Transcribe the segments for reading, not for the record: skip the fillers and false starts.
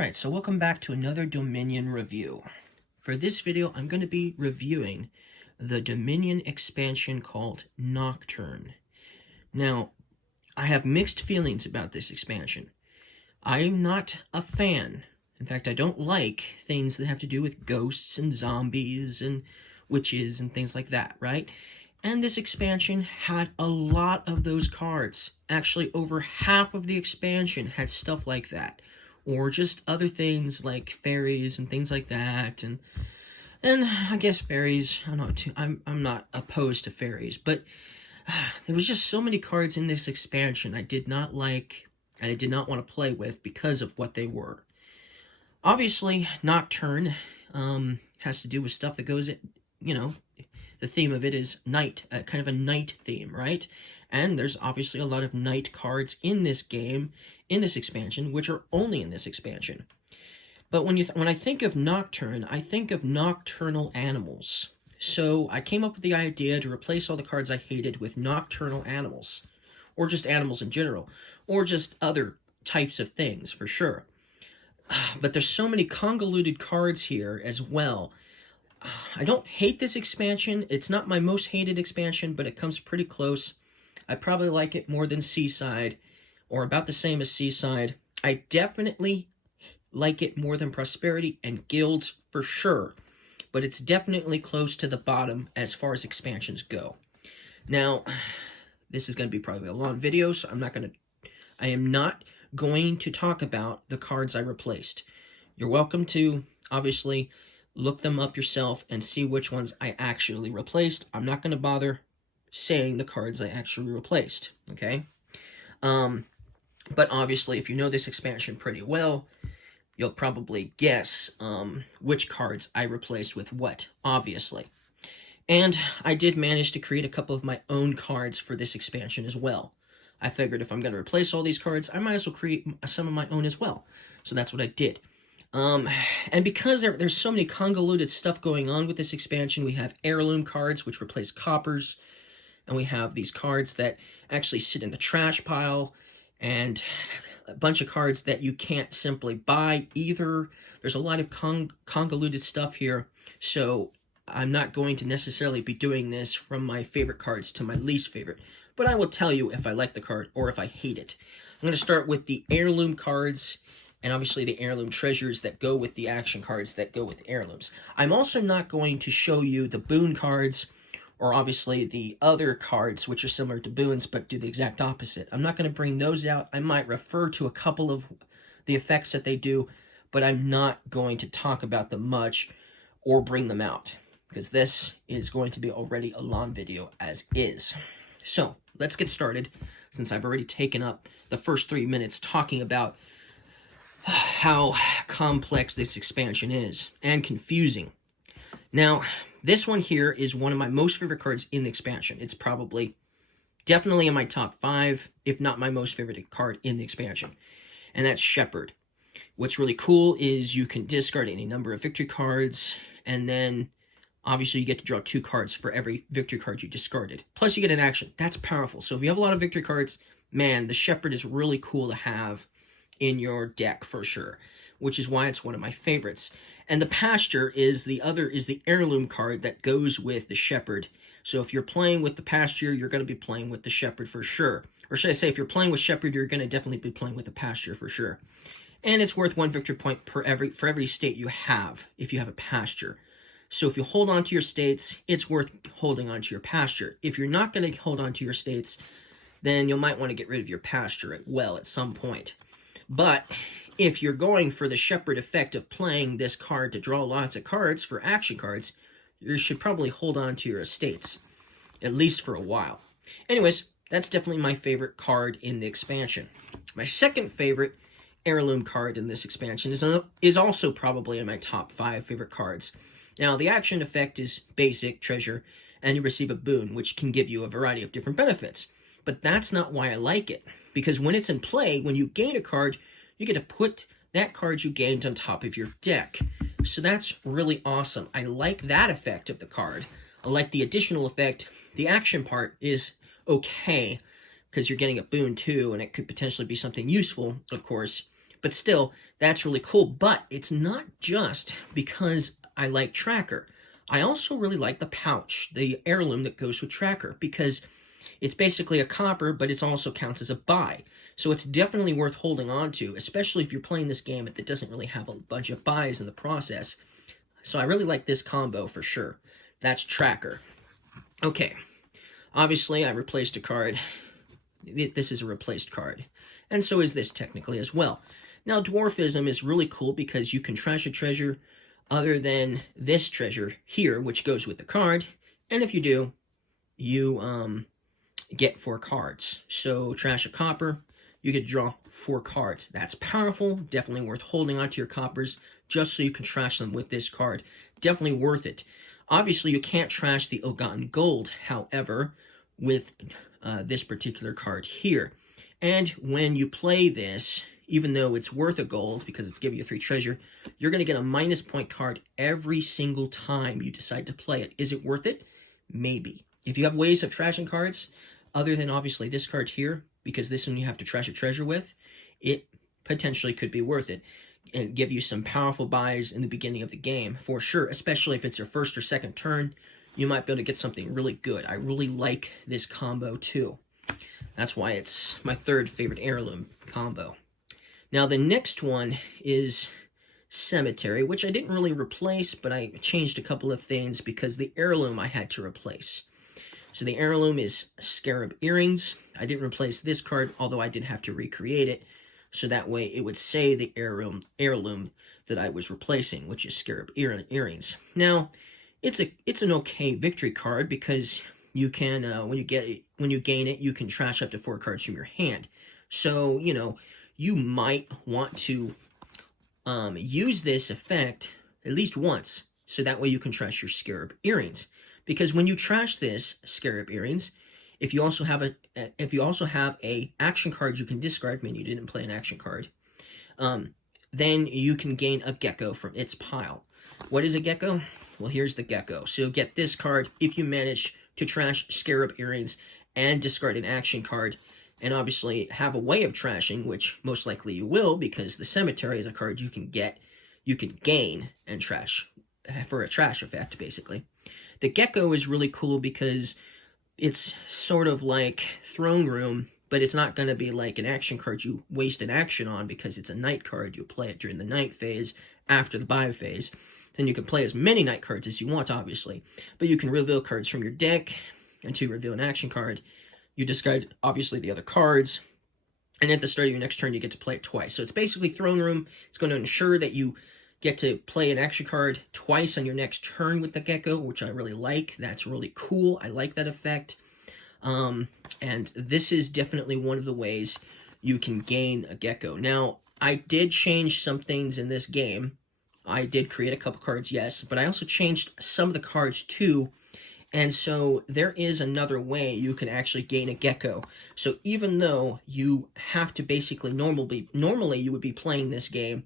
Alright, so welcome back to another Dominion review. For this video, I'm going to be reviewing the Dominion expansion called Nocturne. Now, I have mixed feelings about this expansion. I'm not a fan. In fact, I don't like things that have to do with ghosts and zombies and witches and things like that, right? And this expansion had a lot of those cards. Actually, over half of the expansion had stuff like that. Or just other things like fairies and things like that, and I guess fairies. I'm not opposed to fairies, but there was just so many cards in this expansion I did not like, and I did not want to play with because of what they were. Obviously, Nocturne has to do with stuff that goes in, the theme of it is night, kind of a night theme, right? And there's obviously a lot of night cards in this game, in this expansion, which are only in this expansion. But when I think of Nocturne, I think of nocturnal animals. So I came up with the idea to replace all the cards I hated with nocturnal animals, or just animals in general, or just other types of things, for sure. But there's so many convoluted cards here as well. I don't hate this expansion. It's not my most hated expansion, but it comes pretty close. I probably like it more than Seaside, or about the same as Seaside. I definitely like it more than Prosperity and Guilds, for sure. But it's definitely close to the bottom as far as expansions go. Now, this is going to be probably a long video, so I am not going to talk about the cards I replaced. You're welcome to, obviously, look them up yourself and see which ones I actually replaced. I'm not going to bother saying the cards I actually replaced, okay? But obviously, if you know this expansion pretty well, you'll probably guess which cards I replaced with what, obviously. And I did manage to create a couple of my own cards for this expansion as well. I figured if I'm going to replace all these cards, I might as well create some of my own as well. So that's what I did. And because there's so many convoluted stuff going on with this expansion, we have heirloom cards, which replace coppers. And we have these cards that actually sit in the trash pile, and a bunch of cards that you can't simply buy either. There's a lot of convoluted stuff here, so I'm not going to necessarily be doing this from my favorite cards to my least favorite. But I will tell you if I like the card or if I hate it. I'm going to start with the heirloom cards, and obviously the heirloom treasures that go with the action cards that go with the heirlooms. I'm also not going to show you the boon cards, or obviously the other cards, which are similar to boons, but do the exact opposite. I'm not going to bring those out. I might refer to a couple of the effects that they do, but I'm not going to talk about them much or bring them out, because this is going to be already a long video as is. So, let's get started, since I've already taken up the first 3 minutes talking about how complex this expansion is, and confusing. Now, this one here is one of my most favorite cards in the expansion. It's definitely in my top 5, if not my most favorite card in the expansion. And that's Shepherd. What's really cool is you can discard any number of victory cards, and then obviously you get to draw 2 cards for every victory card you discarded. Plus you get an action. That's powerful. So if you have a lot of victory cards, man, the Shepherd is really cool to have in your deck for sure, which is why it's one of my favorites. And the Pasture is the heirloom card that goes with the Shepherd. So if you're playing with the Pasture, you're going to be playing with the Shepherd for sure. Or should I say, if you're playing with Shepherd, you're going to definitely be playing with the Pasture for sure. And it's worth 1 victory point for every state you have, if you have a Pasture. So if you hold on to your states, it's worth holding on to your Pasture. If you're not going to hold on to your states, then you might want to get rid of your Pasture at some point. But if you're going for the Shepherd effect of playing this card to draw lots of cards for action cards, you should probably hold on to your estates, at least for a while. Anyways, that's definitely my favorite card in the expansion. My second favorite heirloom card in this expansion is also probably in my top 5 favorite cards. Now, the action effect is basic, treasure, and you receive a boon, which can give you a variety of different benefits. But that's not why I like it, because when it's in play, when you gain a card, you get to put that card you gained on top of your deck. So that's really awesome. I like that effect of the card. I like the additional effect. The action part is okay, because you're getting a boon too, and it could potentially be something useful, of course. But still, that's really cool. But it's not just because I like Tracker. I also really like the pouch, the heirloom that goes with Tracker, because it's basically a copper, but it also counts as a buy. So it's definitely worth holding on to, especially if you're playing this game that doesn't really have a bunch of buys in the process. So I really like this combo for sure. That's Tracker. Okay, obviously I replaced a card. This is a replaced card. And so is this technically as well. Now, Dwarfism is really cool because you can trash a treasure other than this treasure here, which goes with the card. And if you do, you get 4 cards. So trash a copper, you get to draw 4 cards. That's powerful, definitely worth holding onto your coppers just so you can trash them with this card. Definitely worth it. Obviously, you can't trash the ill-gotten gold, however, with this particular card here. And when you play this, even though it's worth a gold because it's giving you 3 treasure, you're going to get a minus point card every single time you decide to play it. Is it worth it? Maybe. If you have ways of trashing cards, other than obviously this card here, because this one you have to trash a treasure with, it potentially could be worth it and give you some powerful buys in the beginning of the game, for sure, especially if it's your first or second turn. You might be able to get something really good. I really like this combo too. That's why it's my 3rd favorite heirloom combo. Now the next one is Cemetery, which I didn't really replace, but I changed a couple of things because the heirloom I had to replace. So the heirloom is Scarab Earrings. I didn't replace this card, although I did have to recreate it, so that way it would say the heirloom that I was replacing, which is Scarab Earrings. Now, it's an okay victory card because you can when you gain it, you can trash up to 4 cards from your hand. So you might want to use this effect at least once, so that way you can trash your Scarab Earrings. Because when you trash this Scarab Earrings, if you also have a action card you can discard, meaning you didn't play an action card, then you can gain a gecko from its pile. What is a gecko? Well, here's the gecko. So you'll get this card if you manage to trash Scarab Earrings and discard an action card, and obviously have a way of trashing, which most likely you will, because the Cemetery is a card you can gain and trash for a trash effect, basically. The gecko is really cool because it's sort of like Throne Room, but it's not going to be like an action card you waste an action on because it's a night card. You play it during the night phase, after the buy phase. Then you can play as many night cards as you want, obviously. But you can reveal cards from your deck, and to reveal an action card, you discard, obviously, the other cards. And at the start of your next turn, you get to play it twice. So it's basically Throne Room. It's going to ensure that you get to play an action card twice on your next turn with the gecko, which I really like. That's really cool. I like that effect. And this is definitely one of the ways you can gain a gecko. Now, I did change some things in this game. I did create a couple cards, yes, but I also changed some of the cards too. And so there is another way you can actually gain a gecko. So even though you have to basically normally you would be playing this game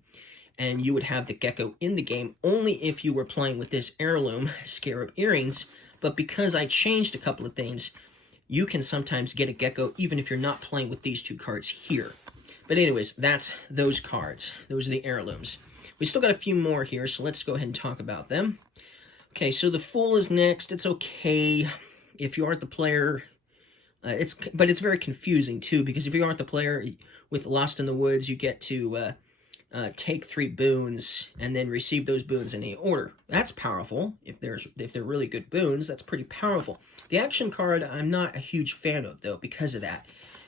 and you would have the gecko in the game only if you were playing with this heirloom, Scarab Earrings, but because I changed a couple of things, you can sometimes get a gecko even if you're not playing with these 2 cards here. But anyways, that's those cards. Those are the heirlooms. We still got a few more here, so let's go ahead and talk about them. Okay, so the Fool is next. It's okay if you aren't the player. But it's very confusing too, because if you aren't the player with Lost in the Woods, you get to take 3 boons and then receive those boons in any order. That's powerful. If they're really good boons, that's pretty powerful. The action card I'm not a huge fan of though because of that.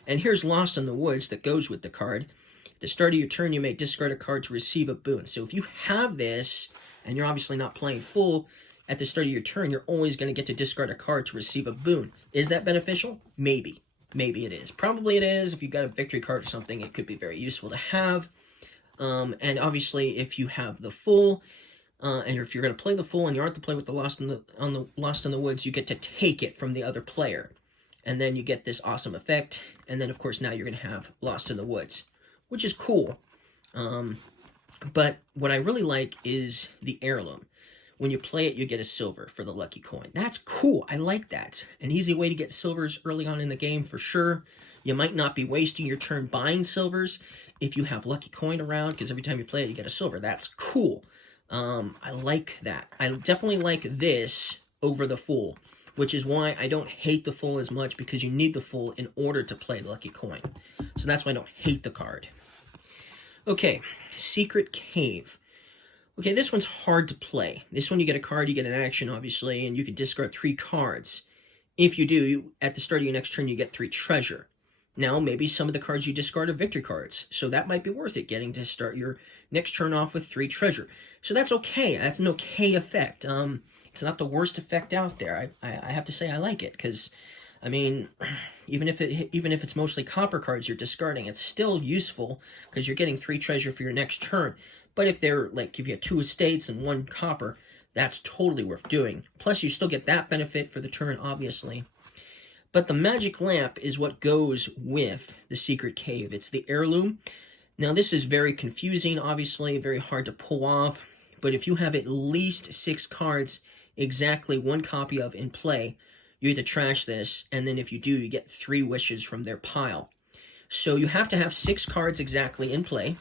And here's Lost in the Woods that goes with the card. At the start of your turn, you may discard a card to receive a boon. So if you have this, and you're obviously not playing full, at the start of your turn, you're always going to get to discard a card to receive a boon. Is that beneficial? Maybe. Maybe it is. Probably it is. If you've got a victory card or something, it could be very useful to have. And obviously, if you have the Fool, and if you're going to play the Fool and you aren't to play with the Lost in the Woods, you get to take it from the other player. And then you get this awesome effect. And then, of course, now you're going to have Lost in the Woods, which is cool. But what I really like is the heirloom. When you play it, you get a silver for the lucky coin. That's cool. I like that. An easy way to get silvers early on in the game for sure. You might not be wasting your turn buying silvers. if you have lucky coin around, because every time you play it, you get a silver. That's cool. I like that. I definitely like this over the Fool, which is why I don't hate the Fool as much, because you need the Fool in order to play the lucky coin. So that's why I don't hate the card. Okay, Secret Cave. Okay, this one's hard to play. This one, you get a card, you get an action, obviously, and you can discard 3 cards. If you do, at the start of your next turn, you get 3 treasure. Now, maybe some of the cards you discard are victory cards, so that might be worth it, getting to start your next turn off with 3 treasure. So that's okay. That's an okay effect. It's not the worst effect out there. I have to say I like it, because, I mean, even if it's mostly copper cards you're discarding, it's still useful, because you're getting 3 treasure for your next turn. But if they're, like, if you have 2 estates and 1 copper, that's totally worth doing. Plus, you still get that benefit for the turn, obviously. But the magic lamp is what goes with the Secret Cave. It's the heirloom. Now, this is very confusing, obviously, very hard to pull off. But if you have at least 6 cards, exactly 1 copy of in play, you get to trash this. And then if you do, you get 3 wishes from their pile. So you have to have 6 cards exactly in play.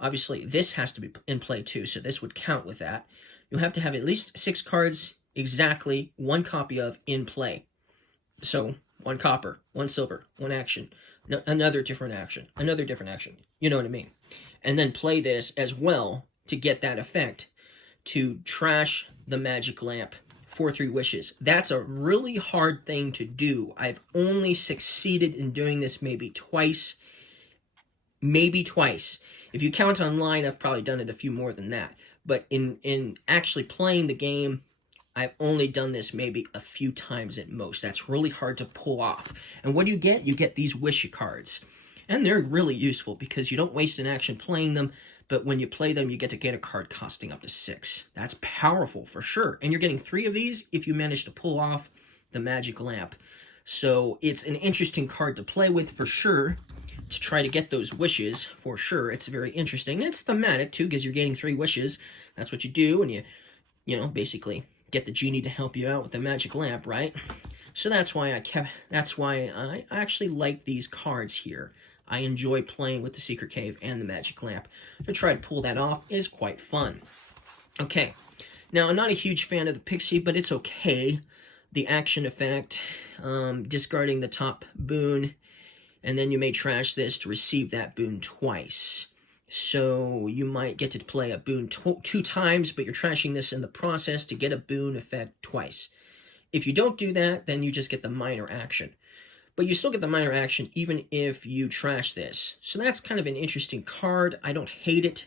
Obviously, this has to be in play too, so this would count with that. You have to have at least 6 cards exactly 1 copy of in play. So, 1 copper, 1 silver, 1 action, another different action, another different action. You know what I mean? And then play this as well to get that effect, to trash the magic lamp for 3 wishes. That's a really hard thing to do. I've only succeeded in doing this maybe twice. Maybe twice. If you count online, I've probably done it a few more than that. But in actually playing the game, I've only done this maybe a few times at most. That's really hard to pull off. And what do you get? You get these wish cards. And they're really useful because you don't waste an action playing them, but when you play them, you get to get a card costing up to 6. That's powerful for sure. And you're getting 3 of these if you manage to pull off the magic lamp. So it's an interesting card to play with for sure, to try to get those wishes for sure. It's very interesting. It's thematic too, because you're getting 3 wishes. That's what you do, and you know, basically get the genie to help you out with the magic lamp, right? So that's why I actually like these cards here. I enjoy playing with the Secret Cave and the magic lamp. To try to pull that off is quite fun. Okay, now I'm not a huge fan of the pixie, but it's okay. The action effect, discarding the top boon, and then you may trash this to receive that boon twice. So you might get to play a boon 2 times, but you're trashing this in the process to get a boon effect twice. If you don't do that, then you just get the minor action. But you still get the minor action even if you trash this. So that's kind of an interesting card. I don't hate it,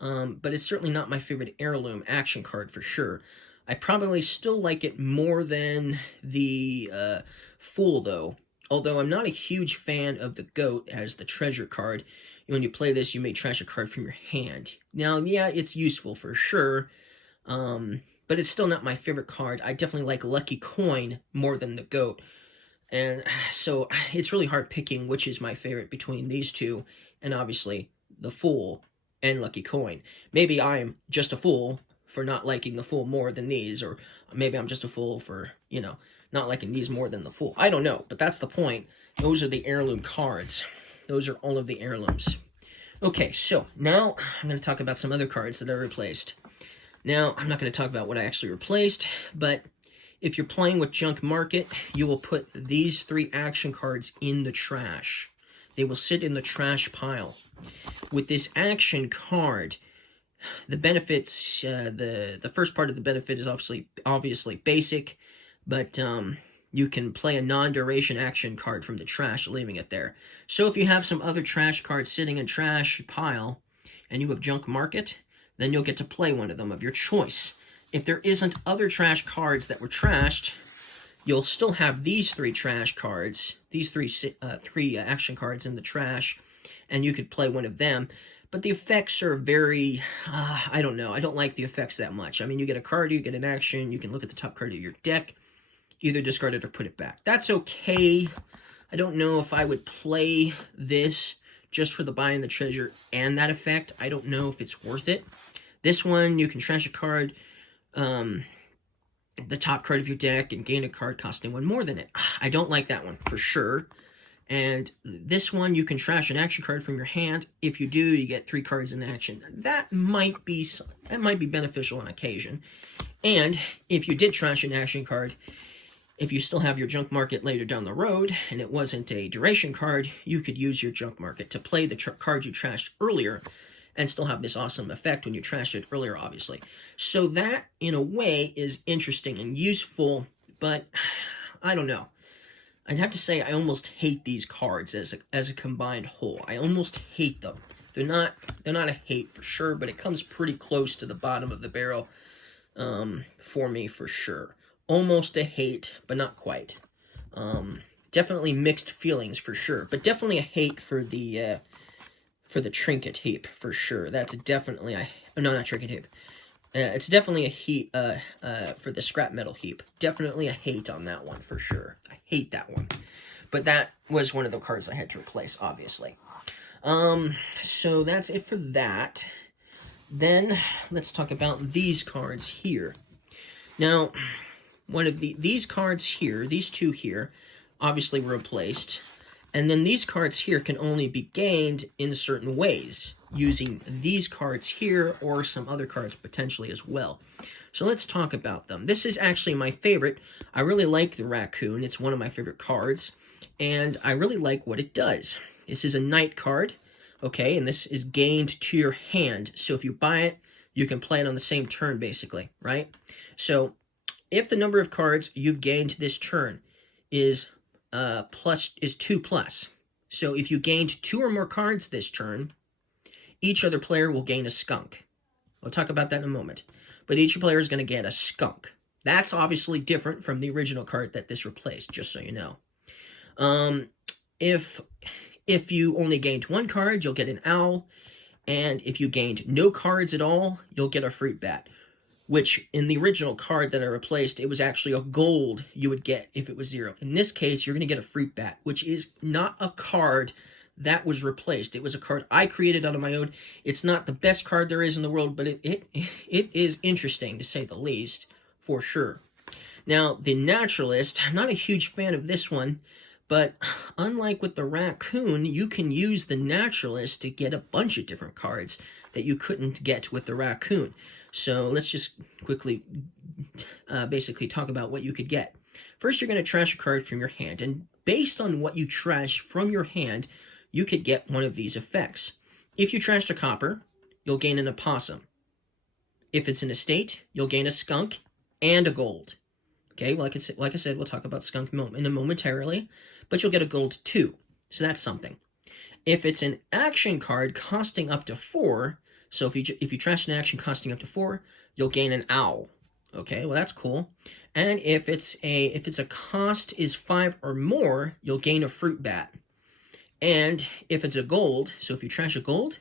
but it's certainly not my favorite heirloom action card for sure. I probably still like it more than the Fool, though. Although I'm not a huge fan of the Goat as the treasure card. When you play this, you may trash a card from your hand. Now, yeah, it's useful for sure, but it's still not my favorite card. I definitely like Lucky Coin more than the Goat. And so it's really hard picking which is my favorite between these two, and obviously the Fool and Lucky Coin. Maybe I'm just a fool for not liking the Fool more than these, or maybe I'm just a fool for, you know, not liking these more than the Fool. I don't know, but that's the point. Those are the heirloom cards. Those are all of the heirlooms. Okay, so now I'm going to talk about some other cards that I replaced. Now, I'm not going to talk about what I actually replaced, but if you're playing with Junk Market, you will put these 3 action cards in the trash. They will sit in the trash pile. With this action card, the benefits, the first part of the benefit is obviously basic, but you can play a non-duration action card from the trash, leaving it there. So if you have some other trash cards sitting in trash pile, and you have Junk Market, then you'll get to play one of them of your choice. If there isn't other trash cards that were trashed, you'll still have these 3 trash cards, these 3 action cards in the trash, and you could play one of them. But the effects are very, I don't know, I don't like the effects that much. I mean, you get a card, you get an action, you can look at the top card of your deck, either discard it or put it back. That's okay. I don't know if I would play this just for the buy and the treasure and that effect. I don't know if it's worth it. This one, you can trash a card, the top card of your deck, and gain a card costing 1 more than it. I don't like that one for sure. And this one, you can trash an action card from your hand. If you do, you get 3 cards in action. That might be beneficial on occasion. And if you did trash an action card, if you still have your junk market later down the road, and it wasn't a duration card, you could use your junk market to play the card you trashed earlier, and still have this awesome effect when you trashed it earlier, obviously. So that, in a way, is interesting and useful, but I don't know. I'd have to say I almost hate these cards as a combined whole. I almost hate them. They're not a hate for sure, but it comes pretty close to the bottom of the barrel for me for sure. Almost a hate, but not quite. Definitely mixed feelings for sure, but definitely a hate for the trinket heap for sure. That's definitely no, not trinket heap. It's definitely a heat for the scrap metal heap. Definitely a hate on that one for sure. I hate that one. But that was one of the cards I had to replace, obviously. So that's it for that. Then let's talk about these cards here. Now, one of these cards here, these two here, obviously were replaced. And then these cards here can only be gained in certain ways, using these cards here or some other cards potentially as well. So let's talk about them. This is actually my favorite. I really like the raccoon. It's one of my favorite cards, and I really like what it does. This is a night card, okay, and this is gained to your hand. So if you buy it, you can play it on the same turn, basically, right? So if the number of cards you've gained this turn is 2+. So if you gained 2 or more cards this turn, each other player will gain a skunk. I'll talk about that in a moment. But each player is going to get a skunk. That's obviously different from the original card that this replaced, just so you know. If you only gained 1 card, you'll get an owl. And if you gained no cards at all, you'll get a fruit bat. Which, in the original card that I replaced, it was actually a gold you would get if it was 0. In this case, you're going to get a fruit bat, which is not a card that was replaced. It was a card I created out of my own. It's not the best card there is in the world, but it is interesting, to say the least, for sure. Now, the Naturalist, I'm not a huge fan of this one, but unlike with the Raccoon, you can use the Naturalist to get a bunch of different cards that you couldn't get with the Raccoon. So let's just quickly basically talk about what you could get. First, you're going to trash a card from your hand, and based on what you trash from your hand, you could get one of these effects. If you trashed a copper, you'll gain an opossum. If it's an estate, you'll gain a skunk and a gold. Okay, well, like I said, we'll talk about skunk momentarily, but you'll get a gold too, so that's something. If it's an action card costing up to 4, so if you trash an action costing up to 4, you'll gain an owl. Okay, well that's cool. And if it's a cost is 5 or more, you'll gain a fruit bat. And if it's a gold, so if you trash a gold,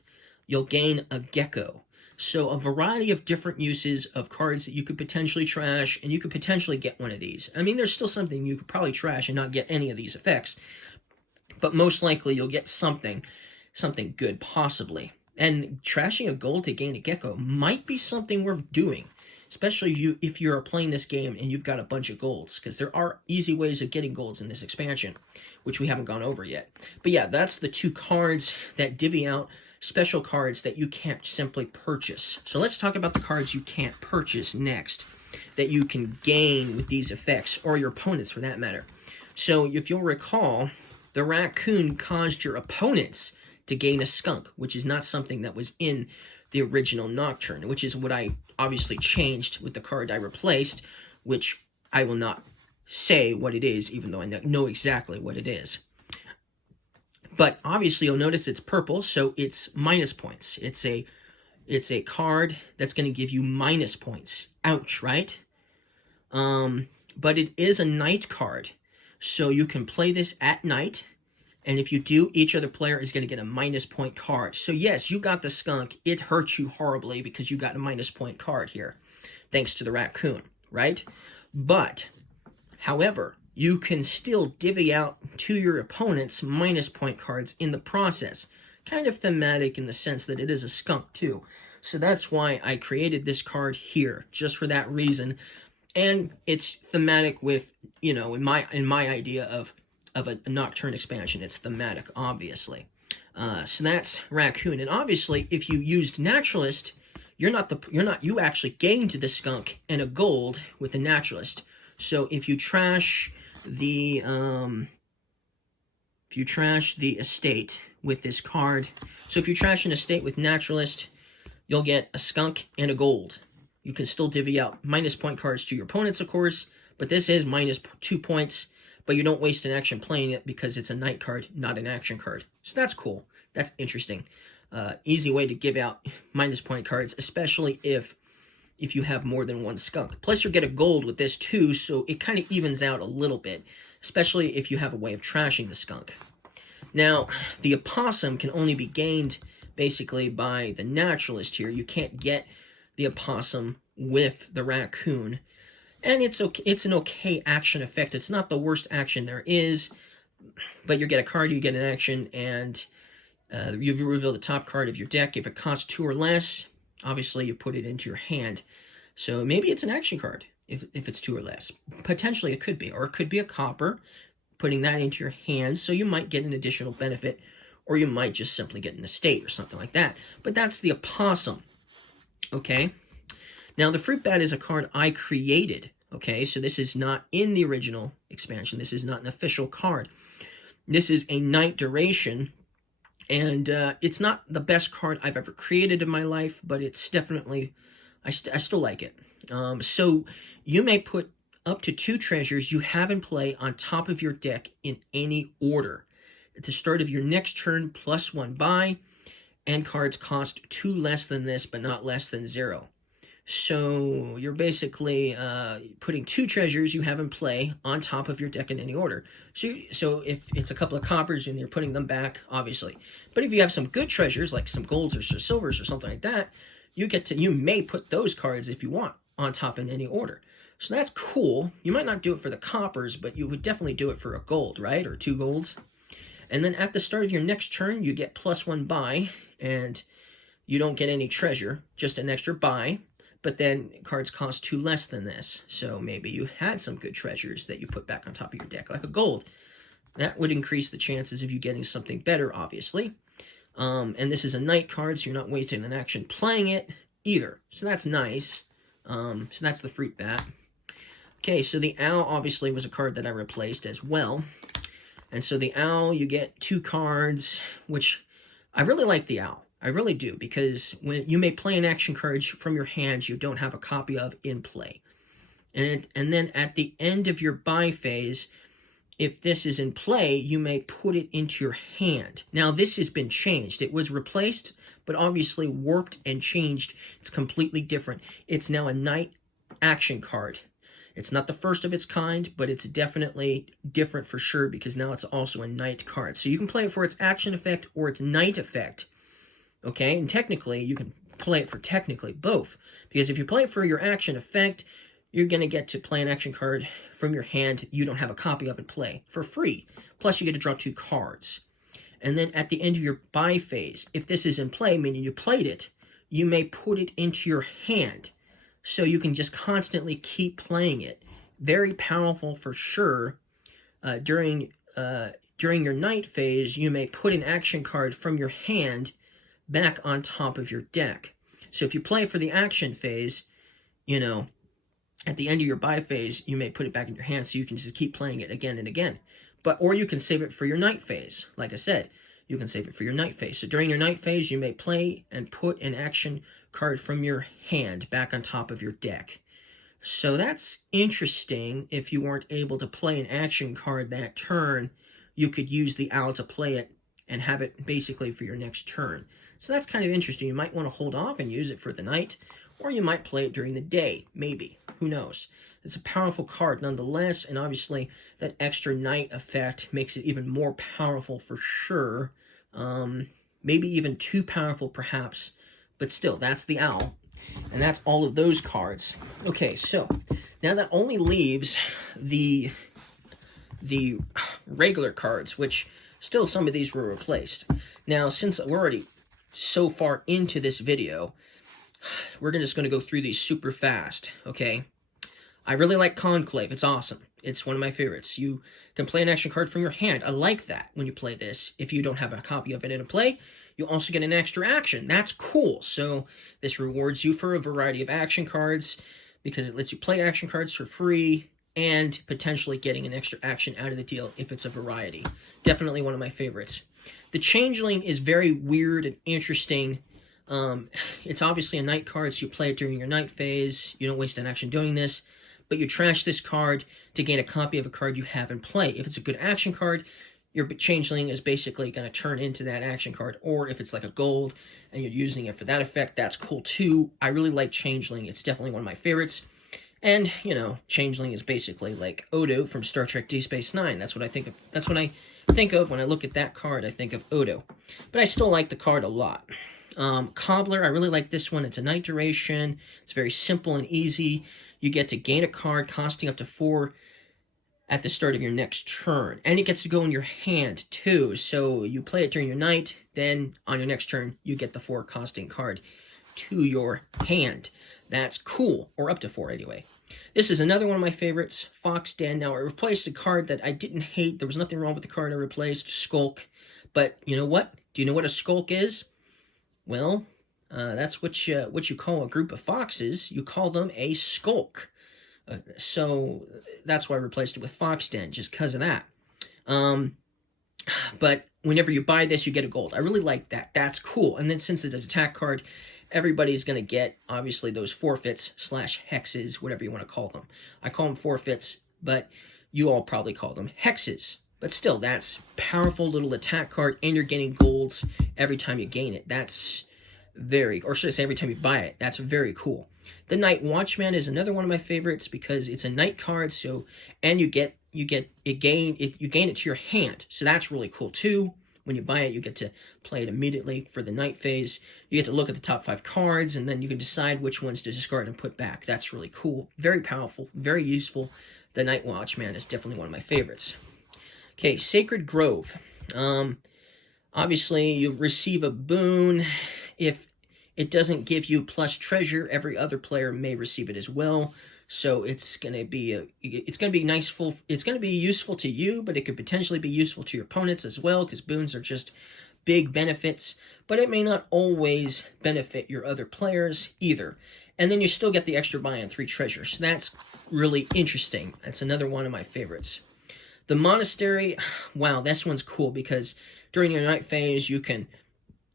you'll gain a gecko. So a variety of different uses of cards that you could potentially trash, and you could potentially get one of these. I mean, there's still something you could probably trash and not get any of these effects, but most likely you'll get something good, possibly. And trashing a gold to gain a gecko might be something worth doing, especially if you're playing this game and you've got a bunch of golds, because there are easy ways of getting golds in this expansion, which we haven't gone over yet. But yeah, that's the 2 cards that divvy out special cards that you can't simply purchase. So let's talk about the cards you can't purchase next, that you can gain with these effects, or your opponents for that matter. So if you'll recall, the Raccoon caused your opponents to gain a skunk, which is not something that was in the original Nocturne, which is what I obviously changed with the card I replaced, which I will not say what it is, even though I know exactly what it is. But obviously you'll notice it's purple, so it's minus points. It's a card that's going to give you minus points. Ouch, right? But it is a night card, so you can play this at night. And if you do, each other player is going to get a minus point card. So yes, you got the skunk. It hurts you horribly because you got a minus point card here, thanks to the Raccoon, right? But, however, you can still divvy out to your opponents minus point cards in the process. Kind of thematic in the sense that it is a skunk too. So that's why I created this card here, just for that reason. And it's thematic with, you know, in my idea of of a Nocturne expansion. It's thematic, obviously. So that's Raccoon. And obviously, if you used Naturalist, you actually gained the skunk and a gold with the Naturalist. So if you trash the estate with this card, so if you trash an estate with Naturalist, you'll get a skunk and a gold. You can still divvy out minus point cards to your opponents, of course, but this is minus 2 points, but you don't waste an action playing it because it's a night card, not an action card. So that's cool. That's interesting. Easy way to give out minus point cards, especially if you have more than one skunk. Plus, you get a gold with this too, so it kind of evens out a little bit, especially if you have a way of trashing the skunk. Now, the opossum can only be gained basically by the Naturalist here. You can't get the opossum with the Raccoon. And it's okay. It's an okay action effect. It's not the worst action there is, but you get a card, you get an action, and you reveal the top card of your deck. If it costs 2 or less, obviously you put it into your hand. So maybe it's an action card if it's 2 or less. Potentially it could be, or it could be a copper, putting that into your hand, so you might get an additional benefit, or you might just simply get an estate or something like that. But that's the opossum. Okay? Now, the fruit bat is a card I created. Okay? So this is not in the original expansion. This is not an official card. This is a night duration, and it's not the best card I've ever created in my life, but it's definitely, I still like it. So you may put up to 2 treasures you have in play on top of your deck in any order. At the start of your next turn, +1 buy, and cards cost 2 less than this, but not less than 0. So you're basically putting 2 treasures you have in play on top of your deck in any order. So if it's a couple of coppers and you're putting them back, obviously. But if you have some good treasures, like some golds or some silvers or something like that, you may put those cards, if you want, on top in any order. So that's cool. You might not do it for the coppers, but you would definitely do it for a gold, right? Or 2 golds. And then at the start of your next turn, you get +1 buy, and you don't get any treasure, just an extra buy. But then cards cost 2 less than this. So maybe you had some good treasures that you put back on top of your deck, like a gold. That would increase the chances of you getting something better, obviously. And this is a night card, so you're not wasting an action playing it either. So that's nice. So that's the fruit bat. Okay, so the owl obviously was a card that I replaced as well. And so the owl, you get 2 cards, which I really like the owl. I really do, because when you may play an action card from your hands you don't have a copy of in play. And then at the end of your buy phase, if this is in play, you may put it into your hand. Now, this has been changed. It was replaced, but obviously warped and changed. It's completely different. It's now a night action card. It's not the first of its kind, but it's definitely different for sure, because now it's also a night card. So you can play it for its action effect or its night effect. Okay, and technically, you can play it for technically both. Because if you play it for your action effect, you're going to get to play an action card from your hand you don't have a copy of in play for free. Plus, you get to draw 2 cards. And then at the end of your buy phase, if this is in play, meaning you played it, you may put it into your hand. So you can just constantly keep playing it. Very powerful for sure. During your night phase, you may put an action card from your hand back on top of your deck. So if you play for the action phase, you know, at the end of your buy phase, you may put it back in your hand so you can just keep playing it again and again. Or you can save it for your night phase. Like I said, you can save it for your night phase. So during your night phase, you may play and put an action card from your hand back on top of your deck. So that's interesting. If you weren't able to play an action card that turn, you could use the owl to play it and have it basically for your next turn. So that's kind of interesting. You might want to hold off and use it for the night, or you might play it during the day, maybe. Who knows? It's a powerful card nonetheless, and obviously that extra night effect makes it even more powerful for sure. Maybe even too powerful perhaps, but still, that's the owl. And that's all of those cards. Okay, so now that only leaves the regular cards, which still some of these were replaced. Now, since we're already so far into this video, we're just going to go through these super fast, okay? I really like Conclave. It's awesome. It's one of my favorites. You can play an action card from your hand. I like that when you play this. If you don't have a copy of it in a play, you also get an extra action. That's cool. So this rewards you for a variety of action cards because it lets you play action cards for free and potentially getting an extra action out of the deal if it's a variety. Definitely one of my favorites. The Changeling is very weird and interesting. It's obviously a night card, so you play it during your night phase. You don't waste an action doing this, but you trash this card to gain a copy of a card you have in play. If it's a good action card, your Changeling is basically going to turn into that action card, or if it's like a gold and you're using it for that effect, that's cool too. I really like Changeling. It's definitely one of my favorites. And, you know, Changeling is basically like Odo from Star Trek Deep Space Nine. That's what I think of. That's what I think of when I look at that card. I think of Odo. But I still like the card a lot. Cobbler, I really like this one. It's a night duration. It's very simple and easy. You get to gain a card costing up to 4 at the start of your next turn. And it gets to go in your hand, too. So you play it during your night, then on your next turn, you get the 4 costing card to your hand. That's cool. Or up to 4, anyway. This is another one of my favorites, Fox Den. Now, it replaced a card that I didn't hate. There was nothing wrong with the card I replaced, Skulk. But you know what? Do you know what a Skulk is? Well, that's what you call a group of foxes. You call them a skulk. So that's why I replaced it with Fox Den, just because of that. But whenever you buy this, you get a gold. I really like that. That's cool. And then since it's an attack card, everybody's going to get, obviously, those forfeits / hexes, whatever you want to call them. I call them forfeits, but you all probably call them hexes. But still, that's powerful little attack card, and you're getting golds every time you gain it. That's very, or should I say every time you buy it. That's very cool. The Night Watchman is another one of my favorites because it's a night card, so, and you gain it to your hand. So that's really cool too. When you buy it, you get to play it immediately for the night phase. You get to look at the top 5 cards, and then you can decide which ones to discard and put back. That's really cool. Very powerful, very useful. The Night Watchman is definitely one of my favorites. Okay, Sacred Grove. Obviously, you receive a boon. If it doesn't give you plus treasure, every other player may receive it as well. So it's gonna be useful to you, but it could potentially be useful to your opponents as well, because boons are just big benefits. But it may not always benefit your other players either. And then you still get the extra buy on 3 treasures. So that's really interesting. That's another one of my favorites. The Monastery, wow, this one's cool because during your night phase, you can,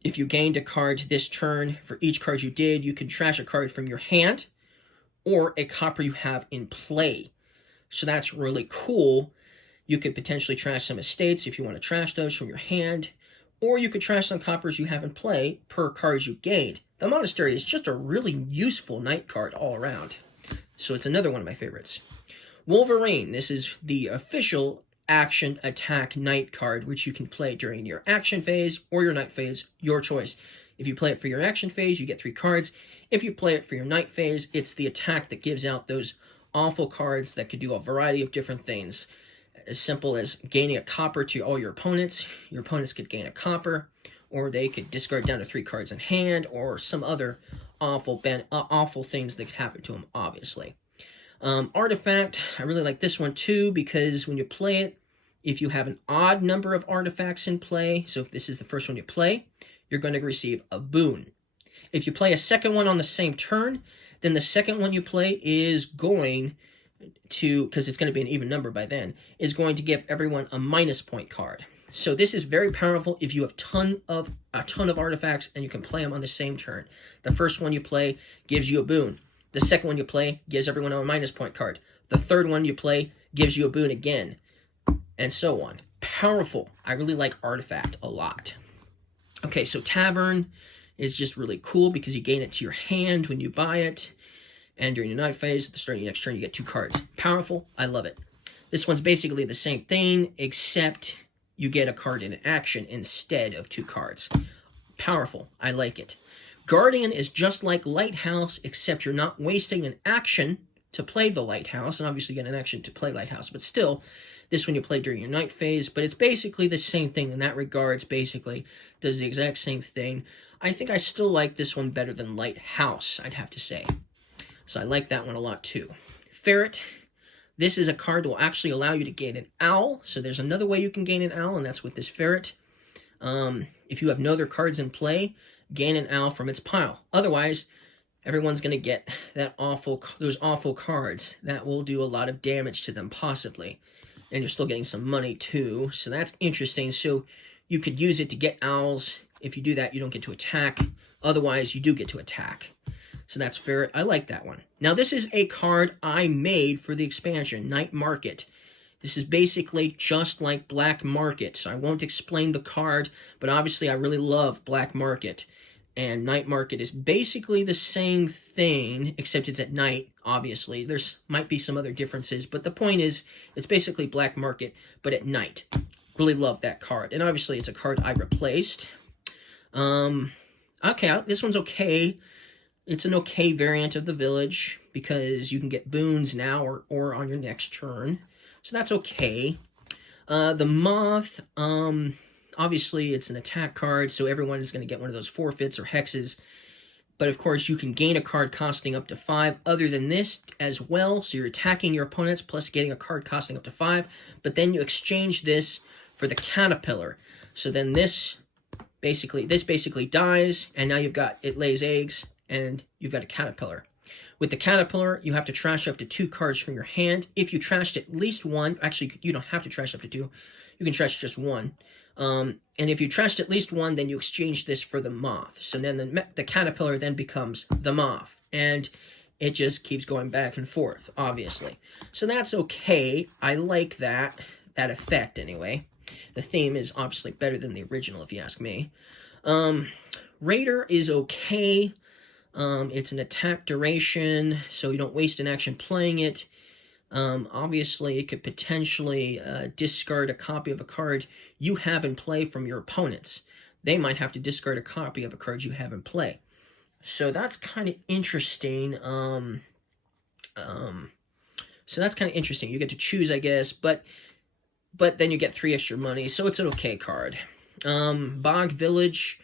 if you gained a card this turn, for each card you did, you can trash a card from your hand or a copper you have in play. So that's really cool. You could potentially trash some estates if you want to trash those from your hand, or you could trash some coppers you have in play per cards you gained. The Monastery is just a really useful night card all around. So it's another one of my favorites. Wolverine, this is the official action attack night card, which you can play during your action phase or your night phase, your choice. If you play it for your action phase, you get 3 cards. If you play it for your night phase, it's the attack that gives out those awful cards that could do a variety of different things. As simple as gaining a copper to all your opponents. Your opponents could gain a copper, or they could discard down to 3 cards in hand, or some other awful things that could happen to them, obviously. Artifact, I really like this one too, because when you play it, if you have an odd number of artifacts in play, so if this is the first one you play, you're going to receive a boon. If you play a second one on the same turn, then the second one you play is going to, because it's going to be an even number by then, is going to give everyone a minus point card. So this is very powerful if you have a ton of artifacts and you can play them on the same turn. The first one you play gives you a boon. The second one you play gives everyone a minus point card. The third one you play gives you a boon again, and so on. Powerful. I really like Artifact a lot. Okay, so Tavern is just really cool because you gain it to your hand when you buy it, and during your night phase, at the start of your next turn, you get 2 cards. Powerful. I love it. This one's basically the same thing, except you get a card in action instead of 2 cards. Powerful. I like it. Guardian is just like Lighthouse, except you're not wasting an action to play the Lighthouse, and obviously you get an action to play Lighthouse, but still, this one you play during your night phase, but it's basically the same thing in that regards, basically, does the exact same thing. I think I still like this one better than Lighthouse, I'd have to say. So I like that one a lot too. Ferret, This is a card that will actually allow you to gain an owl. So there's another way you can gain an owl, and that's with this ferret. If you have no other cards in play, gain an owl from its pile. Otherwise, everyone's going to get those awful cards that will do a lot of damage to them, possibly. And you're still getting some money, too. So that's interesting. So you could use it to get owls. If you do that, you don't get to attack. Otherwise, you do get to attack. So that's fair. I like that one. Now, this is a card I made for the expansion, Night Market. This is basically just like Black Market. So I won't explain the card, but obviously I really love Black Market. And Night Market is basically the same thing, except it's at night, obviously. There's might be some other differences, but the point is, it's basically Black Market, but at night. Really love that card. And obviously it's a card I replaced. Okay, this one's okay. It's an okay variant of the Village, because you can get boons now or on your next turn. So that's okay. The Moth, obviously it's an attack card, so everyone is going to get one of those forfeits or hexes. But of course, you can gain a card costing up to 5 other than this as well. So you're attacking your opponents plus getting a card costing up to 5. But then you exchange this for the Caterpillar. So then this basically dies, and now it lays eggs, and you've got a Caterpillar. With the Caterpillar, you have to trash up to 2 cards from your hand. If you trashed at least 1, actually, you don't have to trash up to 2. You can trash just 1. And if you trashed at least 1, then you exchange this for the Moth. So then the Caterpillar then becomes the Moth. And it just keeps going back and forth, obviously. So that's okay. I like that effect anyway. The theme is obviously better than the original, if you ask me. Raider is okay. It's an attack duration, so you don't waste an action playing it. Obviously, it could potentially discard a copy of a card you have in play from your opponents. They might have to discard a copy of a card you have in play. So that's kind of interesting. So that's kind of interesting. You get to choose, I guess, but then you get 3 extra money, so it's an okay card. Bog Village.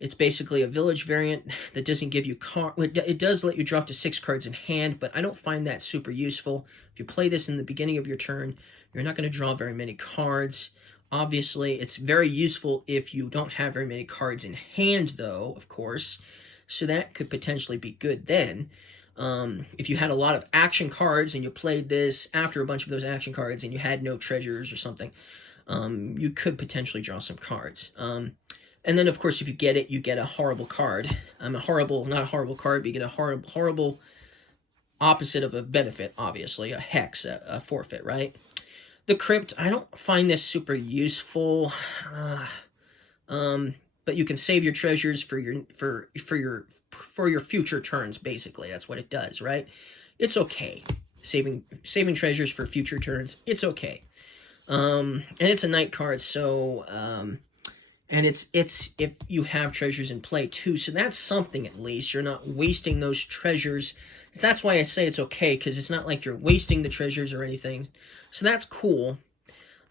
It's basically a village variant that doesn't give you it does let you drop to 6 cards in hand, but I don't find that super useful. If you play this in the beginning of your turn, you're not going to draw very many cards. Obviously, it's very useful if you don't have very many cards in hand, though, of course. So that could potentially be good then. If you had a lot of action cards and you played this after a bunch of those action cards and you had no treasures or something, you could potentially draw some cards. And then, of course, if you get it, you get a horrible card. Not a horrible card, but you get a horrible opposite of a benefit, obviously. A hex, a forfeit, right? The Crypt, I don't find this super useful. But you can save your treasures for your future turns, basically. That's what it does, right? It's okay. Saving treasures for future turns, it's okay. And it's a night card, so... And it's if you have treasures in play too, so that's something at least. You're not wasting those treasures. That's why I say it's okay, because it's not like you're wasting the treasures or anything. So that's cool.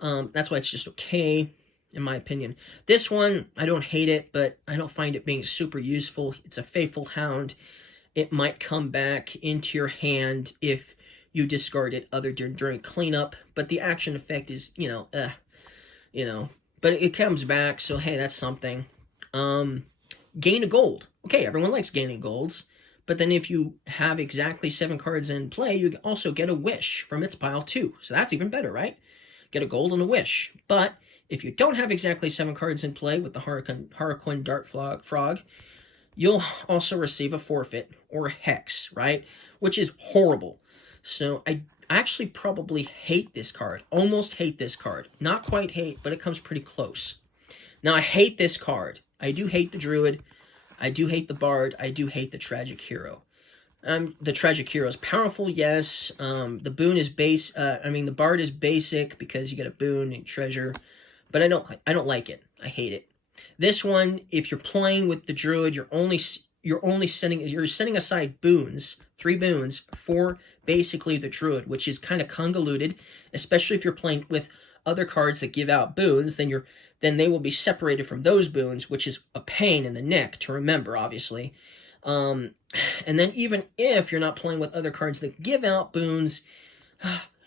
That's why it's just okay, in my opinion. This one, I don't hate it, but I don't find it being super useful. It's a Faithful Hound. It might come back into your hand if you discard it during cleanup, but the action effect is, but it comes back, so hey, that's something. Gain a gold. Okay, everyone likes gaining golds. But then if you have exactly 7 cards in play, you also get a wish from its pile too. So that's even better, right? Get a gold and a wish. But if you don't have exactly 7 cards in play with the Harlequin Dart Frog, you'll also receive a forfeit or a hex, right? Which is horrible. So I actually probably hate this card. Almost hate this card. Not quite hate, but it comes pretty close. Now, I hate this card. I do hate the Druid. I do hate the Bard. I do hate the Tragic Hero. The Tragic Hero is powerful, yes. The boon is the Bard is basic because you get a boon and treasure. But I don't like it. I hate it. This one, if you're playing with the Druid, you're setting aside boons, 3 boons for basically the Druid, which is kind of convoluted, especially if you're playing with other cards that give out boons, then they will be separated from those boons, which is a pain in the neck to remember, obviously. And then even if you're not playing with other cards that give out boons,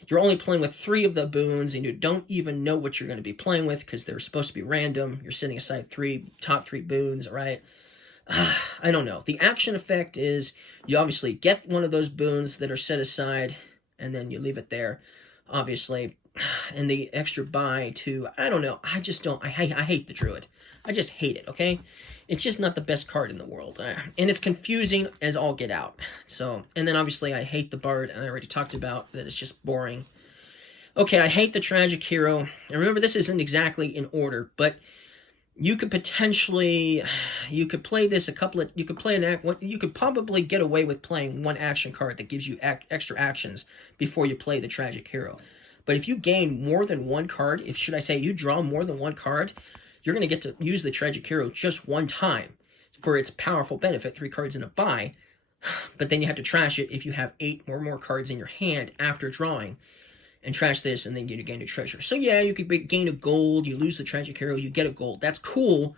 You're only playing with 3 of the boons, and you don't even know what you're going to be playing with because they're supposed to be random. You're setting aside top 3 boons, right? I don't know. The action effect is you obviously get one of those boons that are set aside, and then you leave it there, obviously. And the extra buy to, I don't know. I just don't. I hate the Druid. I just hate it, okay? It's just not the best card in the world. And it's confusing as all get out. So, and then obviously I hate the Bard, and I already talked about that it's just boring. Okay, I hate the Tragic Hero. And remember, this isn't exactly in order, but you could potentially, you could play this you could probably get away with playing 1 action card that gives you extra actions before you play the Tragic Hero. But if you gain more than 1 card, you draw more than 1 card, you're going to get to use the Tragic Hero just 1 time for its powerful benefit, 3 cards in a buy. But then you have to trash it if you have 8 or more cards in your hand after drawing, and trash this, and then you gain a treasure. So yeah, you could gain a gold, you lose the Tragic Hero, you get a gold. That's cool,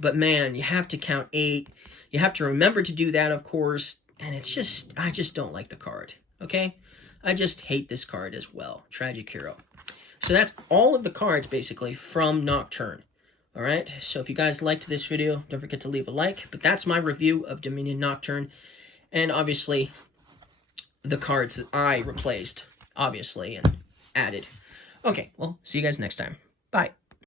but man, you have to count 8. You have to remember to do that, of course, and it's just, I just don't like the card, okay? I just hate this card as well, Tragic Hero. So that's all of the cards, basically, from Nocturne. Alright, so if you guys liked this video, don't forget to leave a like. But that's my review of Dominion Nocturne. And obviously, the cards that I replaced, obviously, and added. Okay, well, see you guys next time. Bye.